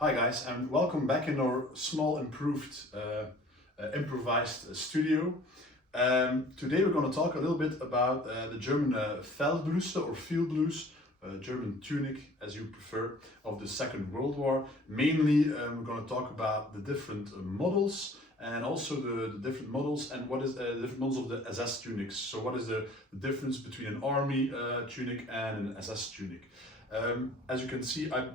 Hi guys, and welcome back in our small improvised studio. Today we're going to talk a little bit about the German Feldbluse or Feldbluse, German tunic as you prefer, of the Second World War. Mainly we're going to talk about the different models and also the different models and what is the different models of the SS tunics. So what is the difference between an army tunic and an SS tunic. As you can see, I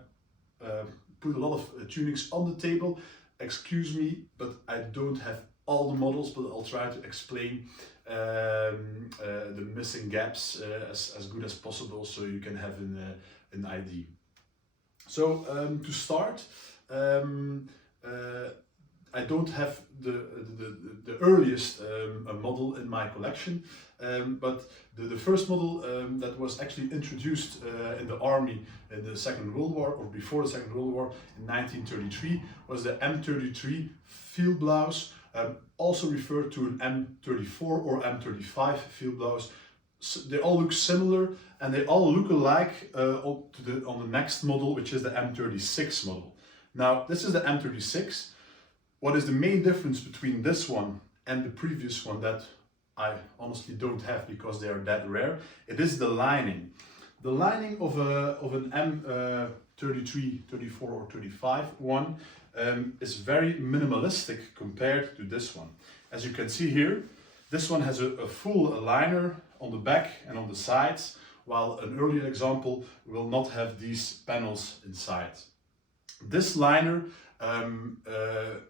put a lot of tunics on the table. Excuse me, but I don't have all the models, but I'll try to explain the missing gaps as good as possible so you can have an idea. So to start, I don't have the earliest model in my collection, but the first model that was actually introduced in the army in the Second World War, or before the Second World War, in 1933, was the M43 Feldbluse, also referred to an M44 or M35 Feldbluse. So they all look similar and they all look alike on the next model, which is the M36 model. Now, this is the M36. What is the main difference between this one and the previous one that I honestly don't have because they are that rare? It is the lining. The lining of an M33, 34 or 35 one is very minimalistic compared to this one. As you can see here, this one has a full liner on the back and on the sides, while an earlier example will not have these panels inside. This liner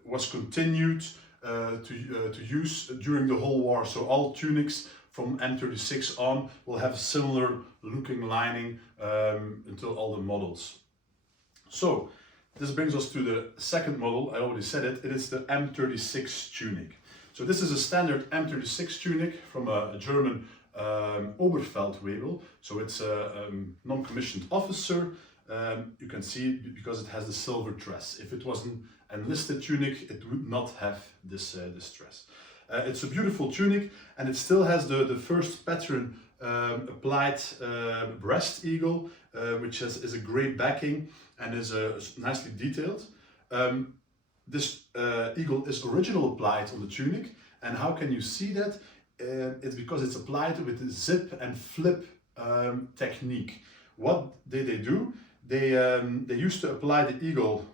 was continued to use during the whole war, so all tunics from M36 on will have a similar looking lining until all the models. So this brings us to the second model. I already said it. It is the M36 tunic. So this is a standard M36 tunic from a German Oberfeldwebel. So it's a non-commissioned officer. You can see it because it has the silver dress. If it was an enlisted tunic, it would not have this dress. It's a beautiful tunic, and it still has the first pattern applied breast eagle, which is a great backing and is nicely detailed. This eagle is original applied on the tunic, and how can you see that? It's because it's applied with the zip and flip technique. What did they do? They used to apply the eagle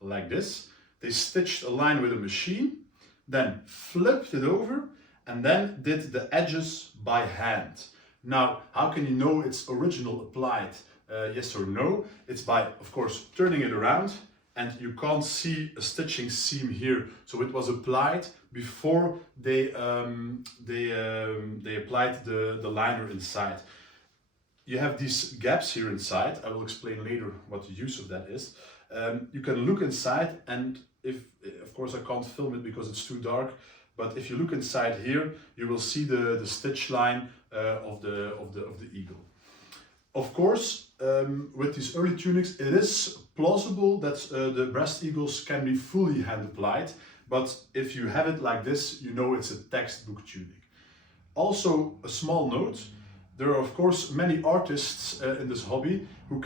like this. They stitched a line with a machine, then flipped it over, and then did the edges by hand. Now, how can you know it's original applied? Yes or no? It's by, of course, turning it around, and you can't see a stitching seam here. So it was applied before they applied the liner inside. You have these gaps here inside. I will explain later what the use of that is. You can look inside, and of course I can't film it because it's too dark, but if you look inside here, you will see the stitch line of the eagle. Of course, with these early tunics, it is plausible that the breast eagles can be fully hand applied, but if you have it like this, you know it's a textbook tunic. Also, a small note. There are, of course, many artists in this hobby who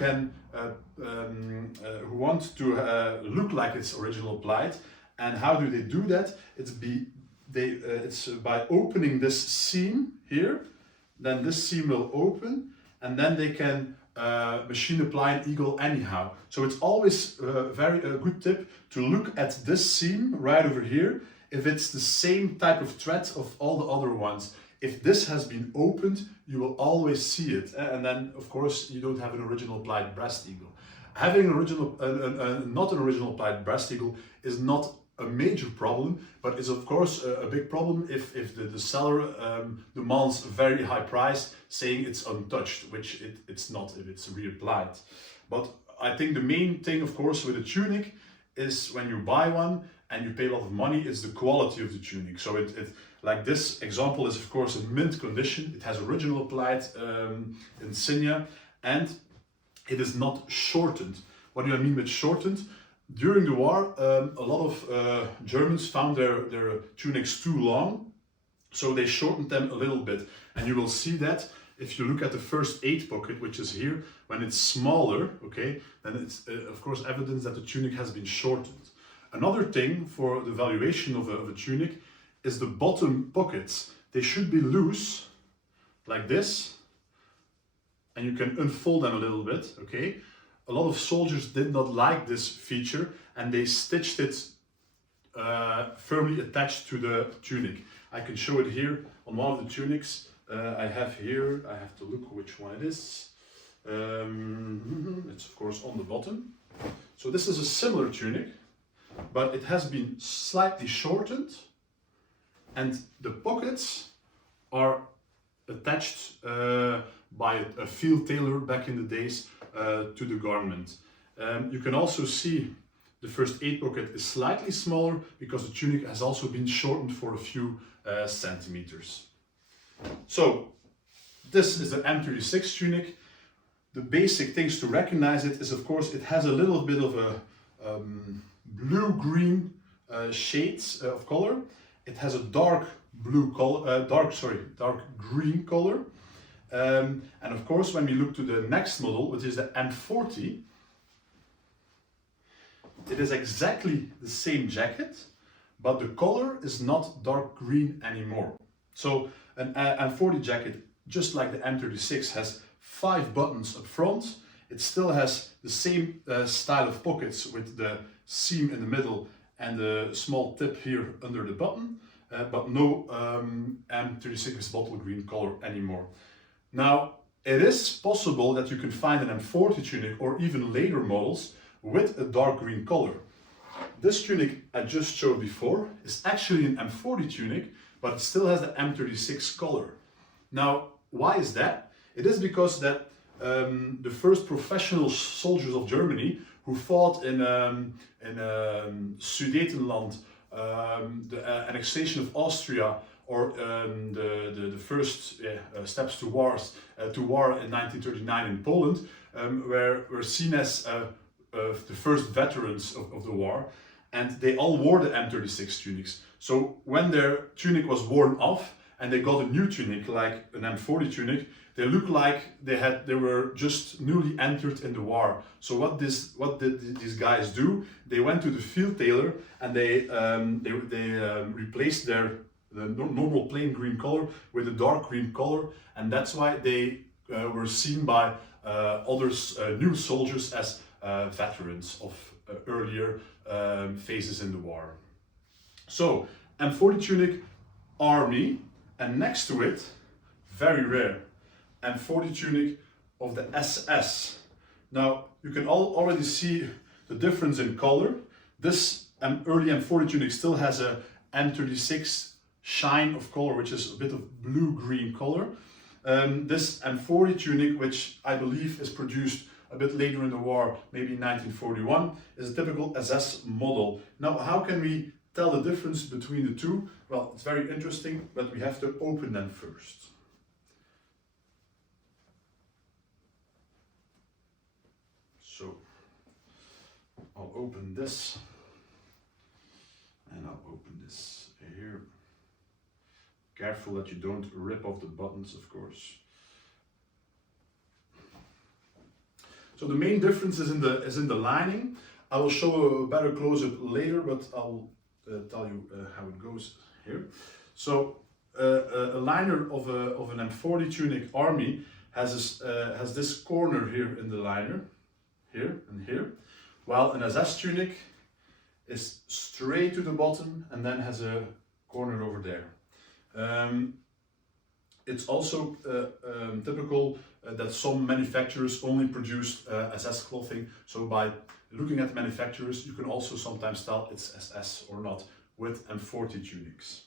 want to look like it's original applied. And how do they do that? It's by opening this seam here. Then this seam will open, and then they can machine apply an eagle anyhow. So it's always a good tip to look at this seam right over here if it's the same type of thread of all the other ones. If this has been opened, you will always see it, and then of course you don't have an original applied breast eagle. Having not an original applied breast eagle is not a major problem, but is of course a big problem if the seller demands a very high price, saying it's untouched, which it's not if it's reapplied. But I think the main thing, of course, with a tunic is when you buy one and you pay a lot of money, it's the quality of the tunic. So like this example is of course in mint condition. It has original applied insignia, and it is not shortened. What do I mean with shortened? During the war, a lot of Germans found their tunics too long, so they shortened them a little bit. And you will see that if you look at the first 8 pocket, which is here, when it's smaller, okay, then it's of course evidence that the tunic has been shortened. Another thing for the valuation of a tunic is the bottom pockets. They should be loose, like this, and you can unfold them a little bit, okay? A lot of soldiers did not like this feature, and they stitched it firmly attached to the tunic. I can show it here on one of the tunics. I have here, I have to look which one it is. It's of course on the bottom. So this is a similar tunic, but it has been slightly shortened, and the pockets are attached by a field tailor back in the days to the garment. You can also see the first 8 pocket is slightly smaller because the tunic has also been shortened for a few centimeters. So this is the M36 tunic. The basic things to recognize it is, of course, it has a little bit of a blue-green shades of color. It has a dark blue color, dark green color. And of course, when we look to the next model, which is the M40, it is exactly the same jacket, but the color is not dark green anymore. So an M40 jacket, just like the M36, has 5 buttons up front. It still has the same style of pockets with the seam in the middle and the small tip here under the button, but no M36 bottle green color anymore. Now, it is possible that you can find an M40 tunic or even later models with a dark green color. This tunic I just showed before is actually an M40 tunic, but it still has the M36 color. Now, why is that? It is because that the first professional soldiers of Germany who fought in Sudetenland, the annexation of Austria, or the first steps to war in 1939 in Poland, were seen as the first veterans of the war, and they all wore the M36 tunics. So when their tunic was worn off and they got a new tunic, like an M40 tunic, they looked like they were just newly entered in the war. So what did these guys do? They went to the field tailor and they replaced the normal plain green color with a dark green color, and that's why they were seen by others, new soldiers, as veterans of earlier phases in the war. So M40 tunic, army, and next to it, very rare, M40 tunic of the SS. Now you can already see the difference in color. This early M40 tunic still has a M36 shine of color, which is a bit of blue-green color. This M40 tunic, which I believe is produced a bit later in the war, maybe 1941, is a typical SS model. Now, how can we tell the difference between the two? Well, it's very interesting, but we have to open them first. So, I'll open this, and I'll open this here. Careful that you don't rip off the buttons, of course. So the main difference is in the lining. I will show a better close-up later, but I'll tell you how it goes here. So a liner of an M40 tunic army has this corner here in the liner, here and here, while an SS tunic is straight to the bottom and then has a corner over there. It's also typical that some manufacturers only produce SS clothing, so by looking at the manufacturers you can also sometimes tell it's SS or not with M40 tunics.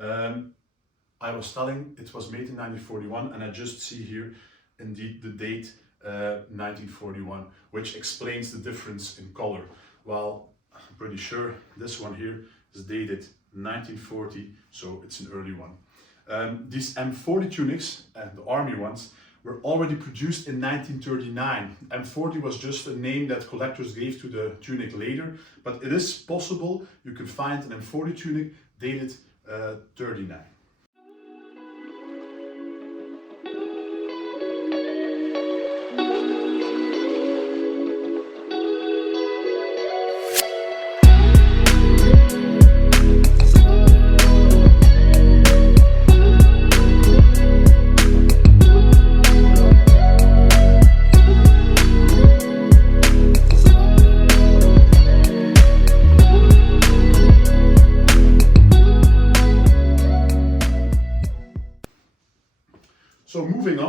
I was telling it was made in 1941, and I just see here indeed the date 1941, which explains the difference in color. Well, I'm pretty sure this one here is dated 1940, so it's an early one. These M40 tunics, the army ones, were already produced in 1939. M40 was just a name that collectors gave to the tunic later, but it is possible you can find an M40 tunic dated 39.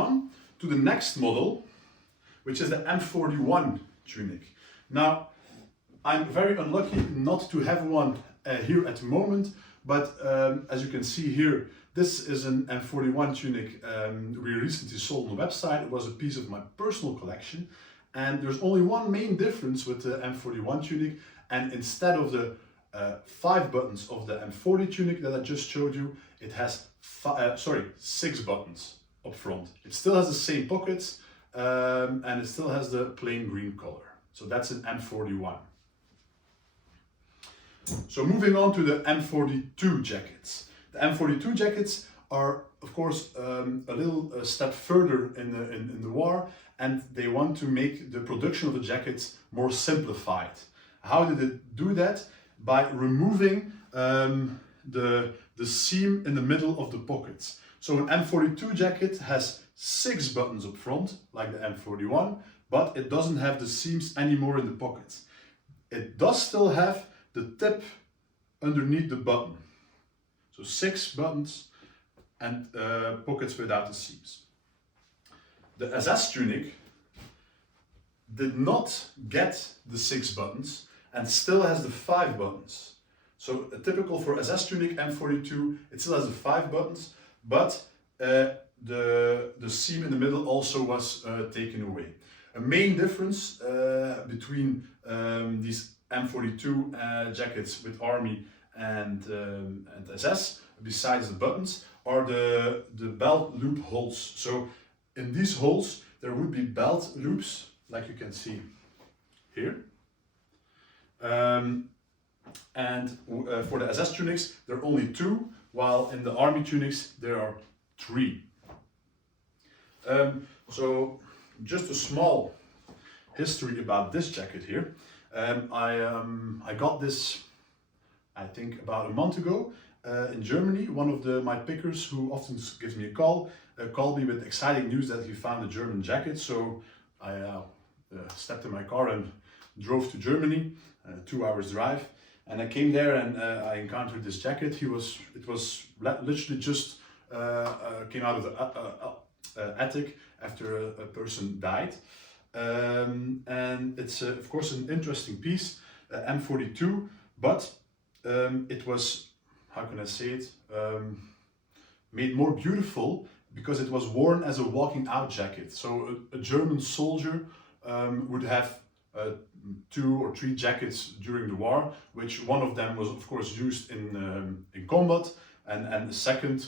on to the next model, which is the M41 tunic. Now, I'm very unlucky not to have one here at the moment, but as you can see here, this is an M41 tunic we recently sold on the website. It was a piece of my personal collection, and there's only one main difference with the M41 tunic, and instead of the 5 buttons of the M40 tunic that I just showed you, it has 6 buttons up front. It still has the same pockets, and it still has the plain green color. So that's an M41. So moving on to the M42 jackets. The M42 jackets are, of course, a little step further in the war, and they want to make the production of the jackets more simplified. How did it do that? By removing the seam in the middle of the pockets. So an M42 jacket has 6 buttons up front, like the M41, but it doesn't have the seams anymore in the pockets. It does still have the tip underneath the button. So 6 buttons and pockets without the seams. The SS tunic did not get the 6 buttons and still has the 5 buttons. So typical for SS tunic M42, it still has the 5 buttons, but the seam in the middle also was taken away. A main difference between these M42 jackets with Army and SS, besides the buttons, are the belt loop holes. So in these holes there would be belt loops, like you can see here. And for the SS tunics there are only 2, while in the Army tunics there are 3. So just a small history about this jacket here. I got this, I think, about a month ago in Germany. One of my pickers, who often gives me a call, called me with exciting news that he found a German jacket. So I stepped in my car and drove to Germany, 2 hours drive. And I came there and I encountered this jacket. It was literally just came out of the attic after a person died. And it's of course an interesting piece, M42, but it was, how can I say it, made more beautiful because it was worn as a walking out jacket. So a German soldier would have 2 or 3 jackets during the war, which one of them was of course used in combat, and the second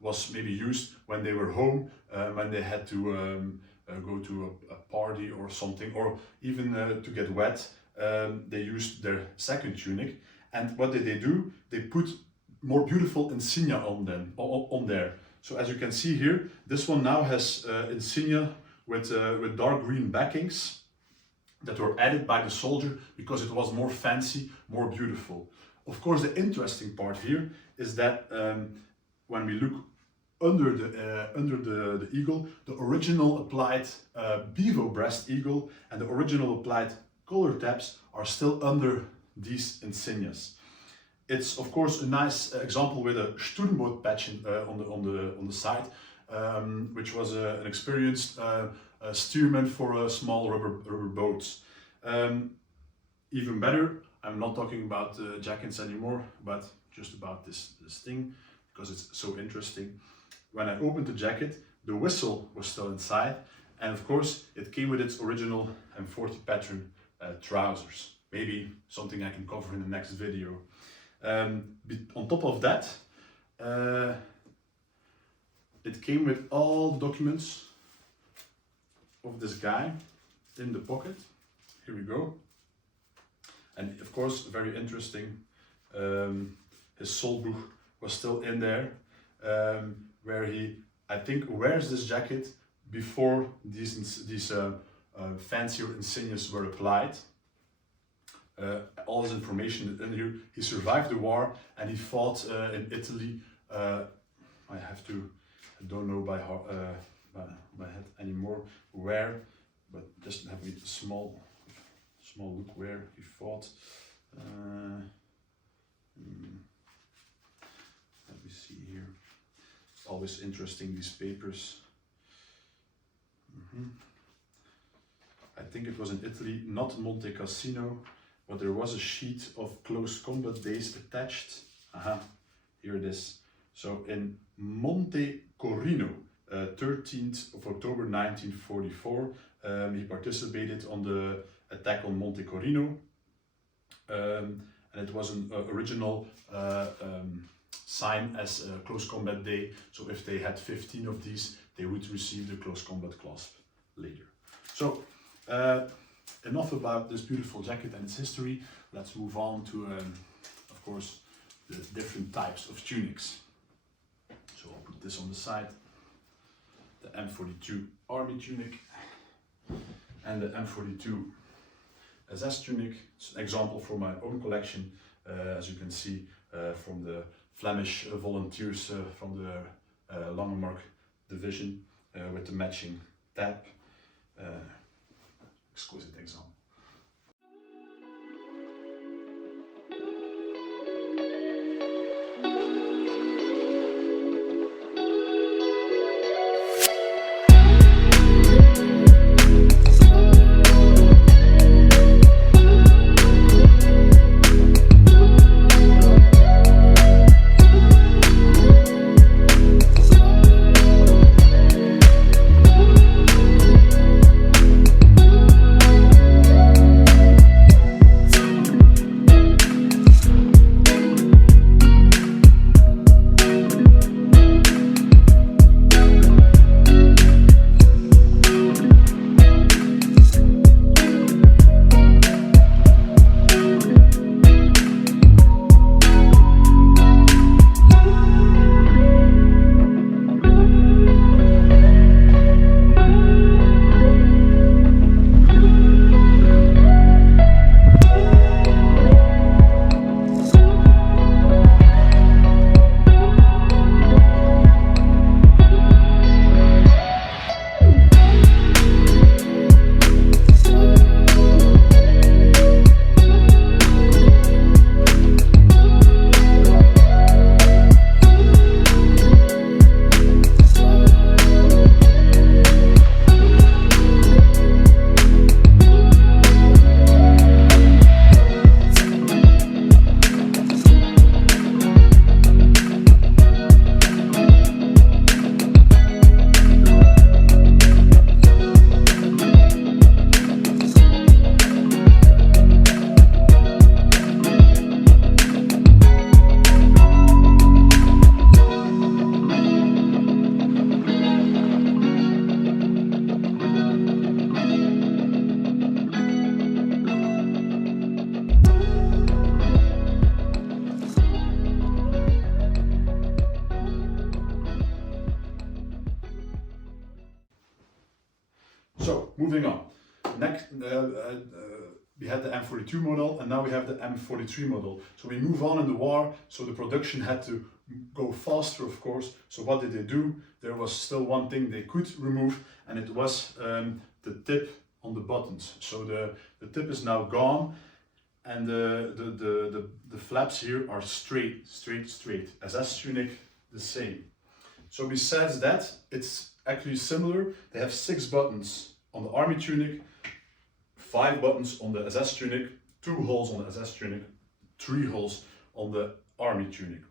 was maybe used when they were home, when they had to go to a party or something, or even to get wet. They used their second tunic, and what did they do? They put more beautiful insignia on there. So as you can see here, this one now has insignia with dark green backings that were added by the soldier because it was more fancy, more beautiful. Of course, the interesting part here is that when we look under the eagle, the original applied Bevo breast eagle and the original applied collar tabs are still under these insignias. It's of course a nice example with a Sturmboot patch on the side, which was an experienced steerman for small rubber boats. Even better, I'm not talking about jackets anymore, but just about this thing, because it's so interesting. When I opened the jacket, the whistle was still inside, and of course it came with its original M40 pattern trousers. Maybe something I can cover in the next video. On top of that, it came with all the documents of this guy in the pocket. Here we go. And of course, very interesting, his Sollbuch was still in there, where he, I think, wears this jacket before these fancier insignias were applied. All his information in here. He survived the war and he fought in Italy. I don't know by head anymore where, but just have a small look where he fought. Let me see here. It's always interesting, these papers. I think it was in Italy, not Monte Cassino, but there was a sheet of close combat days attached. Here it is. So in Monte Corino, 13th of October 1944, he participated on the attack on Monte Corino, and it was an original sign as a close combat day. So if they had 15 of these, they would receive the close combat clasp later. So enough about this beautiful jacket and its history. Let's move on to, of course, the different types of tunics. So I'll put this on the side. The M42 Army tunic and the M42 SS tunic. It's an example from my own collection, as you can see from the Flemish volunteers from the Langemark division with the matching tab. Exquisite example. So moving on. Next, we had the M42 model, and now we have the M43 model. So we move on in the war, so the production had to go faster, of course. So what did they do? There was still one thing they could remove, and it was the tip on the buttons. So the tip is now gone, and the flaps here are straight. SS tunic, the same. So besides that, it's actually similar. They have 6 buttons on the Army tunic, 5 buttons on the SS tunic, 2 holes on the SS tunic, 3 holes on the Army tunic.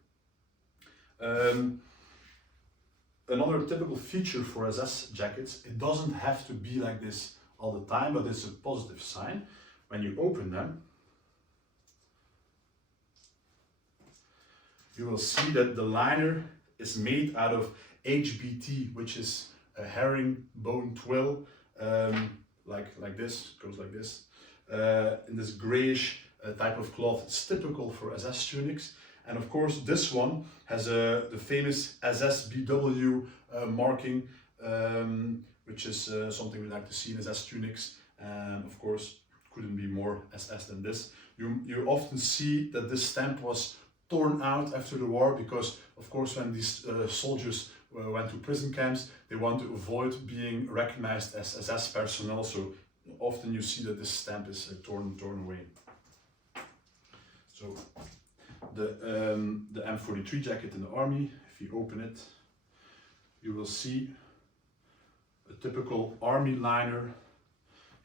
Another typical feature for SS jackets, it doesn't have to be like this all the time, but it's a positive sign. When you open them, you will see that the liner is made out of HBT, which is a herringbone twill, like this, goes like this, in this grayish type of cloth. It's typical for SS tunics. And of course, this one has the famous SSBW marking, which is something we like to see in SS tunics. And of course, couldn't be more SS than this. You often see that this stamp was torn out after the war because, of course, when these soldiers went to prison camps, they want to avoid being recognized as SS personnel. So often you see that this stamp is torn away. So the M43 jacket in the Army, if you open it, you will see a typical army liner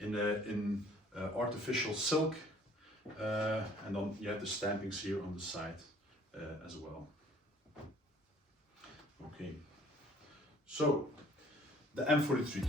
in artificial silk, and then you have the stampings here on the side as well. Okay, so the M43 tunic.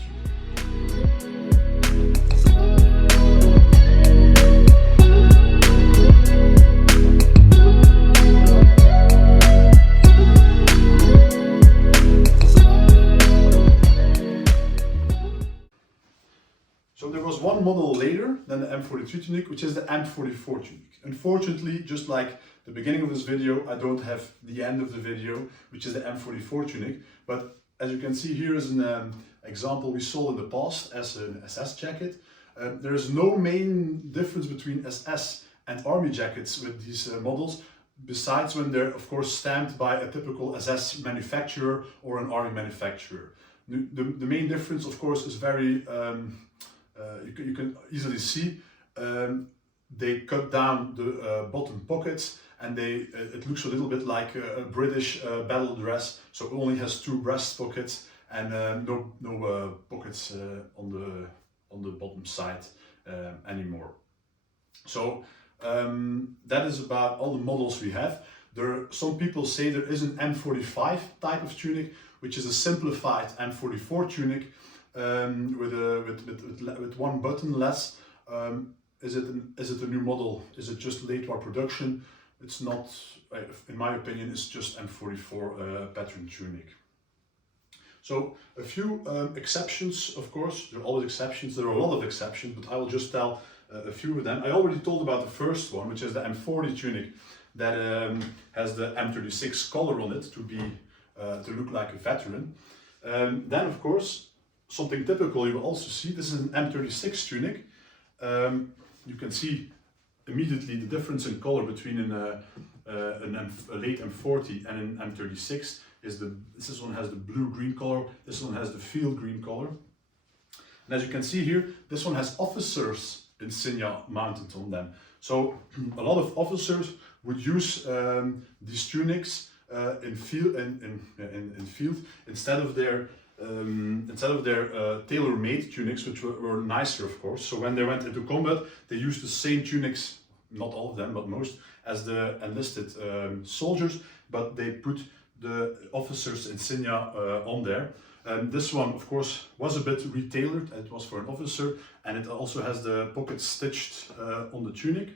So there was one model later than the M43 tunic, which is the M44 tunic. Unfortunately, just like the beginning of this video, I don't have the end of the video, which is the M44 tunic. But as you can see, here is an example we sold in the past as an SS jacket. There is no main difference between SS and army jackets with these models, besides when they're of course stamped by a typical SS manufacturer or an army manufacturer. The main difference of course is very, you can easily see, they cut down the bottom pockets, and it looks a little bit like a British battle dress, so it only has 2 breast pockets and no pockets on the bottom side anymore. So that is about all the models we have. Some people say there is an M45 type of tunic, which is a simplified M44 tunic with 1 button less. Is it a new model? Is it just late war production? It's not, in my opinion, it's just M44 pattern tunic. So a few exceptions, of course. There are always exceptions. There are a lot of exceptions, but I will just tell a few of them. I already told about the first one, which is the M40 tunic that has the M36 collar on it to look like a veteran. Then, of course, something typical you will also see. This is an M36 tunic. You can see immediately the difference in color between a late M40 and an M36 is this one has the blue-green color, this one has the field green color. And as you can see here, this one has officers' insignia mounted on them. So a lot of officers would use these tunics in field instead of their tailor-made tunics, which were nicer, of course. So when they went into combat, they used the same tunics, not all of them, but most, as the enlisted soldiers, but they put the officer's insignia on there. This one, of course, was a bit retailored. It was for an officer, and it also has the pockets stitched on the tunic.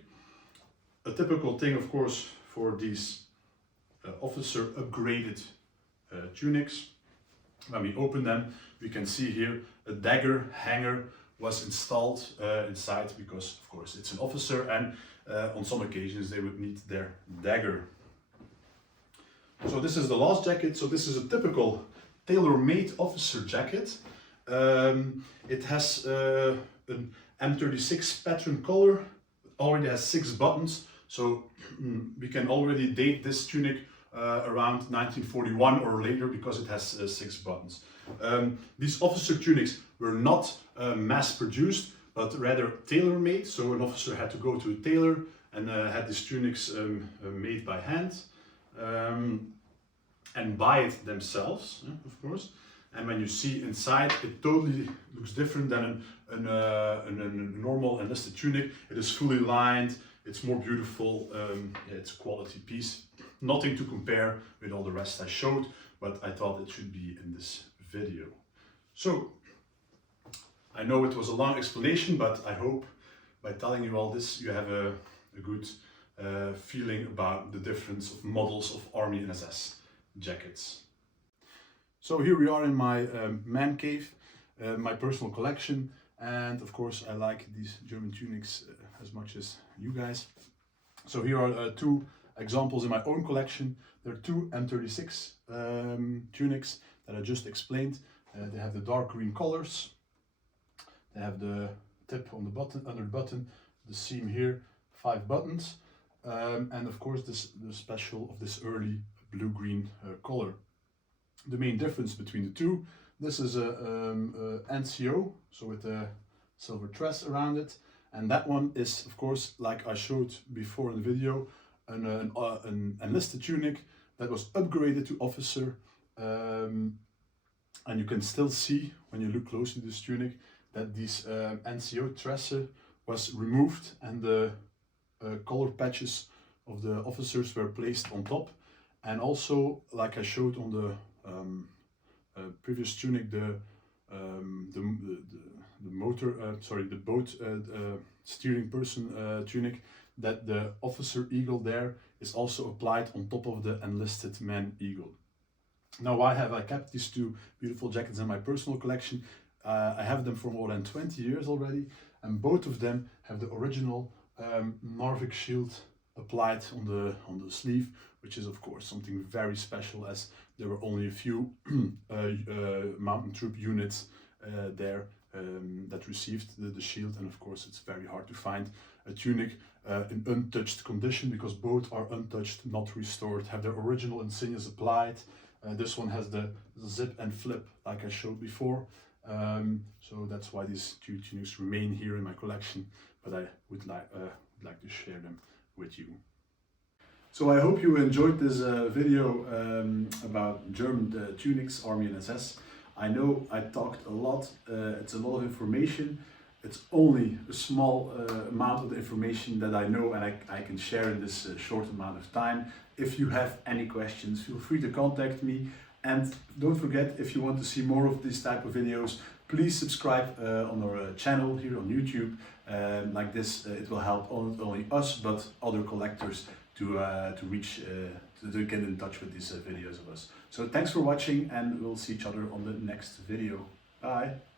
A typical thing, of course, for these officer upgraded tunics. When we open them, we can see here a dagger hanger was installed inside because, of course, it's an officer, and on some occasions they would need their dagger. So this is the last jacket. So this is a typical tailor-made officer jacket. It has an M36 pattern collar. It already has 6 buttons, so we can already date this tunic around 1941 or later because it has 6 buttons. These officer tunics were not mass-produced, but rather tailor-made. So an officer had to go to a tailor and had these tunics made by hand. And buy it themselves, of course. And when you see inside, it totally looks different than a normal enlisted tunic. It is fully lined, it's more beautiful, it's a quality piece. Nothing to compare with all the rest I showed, but I thought it should be in this video. So, I know it was a long explanation, but I hope by telling you all this, you have a good feeling about the difference of models of Army and SS jackets. So here we are in my man cave, my personal collection, and of course I like these German tunics as much as you guys. So here are 2 examples in my own collection. There are 2 M36 tunics that I just explained. They have the dark green colors, they have the tip on the button, under the button, the seam here, 5 buttons, and of course the special of this early blue-green color. The main difference between the 2, this is a NCO, so with a silver truss around it, and that one is, of course, like I showed before in the video, an enlisted tunic that was upgraded to officer, and you can still see when you look closely at this tunic, that this NCO tresse was removed and the color patches of the officers were placed on top. And also, like I showed on the previous tunic, the boat steering person tunic, that the officer eagle there is also applied on top of the enlisted man eagle. Now, why have I kept these two beautiful jackets in my personal collection? I have them for more than 20 years already, and both of them have the original Narvik shield applied on the sleeve, which is of course something very special, as there were only a few mountain troop units there that received the shield, and of course it's very hard to find a tunic in untouched condition, because both are untouched, not restored, have their original insignias applied. This one has the zip and flip like I showed before, so that's why these two tunics remain here in my collection, but I would like to share them with you. So I hope you enjoyed this video about German tunics, Army and SS. I know I talked a lot, it's a lot of information. It's only a small amount of the information that I know and I can share in this short amount of time. If you have any questions, feel free to contact me. And don't forget, if you want to see more of this type of videos, please subscribe on our channel here on YouTube. Like this, it will help not only us, but other collectors to get in touch with these videos of us. So thanks for watching, and we'll see each other on the next video. Bye!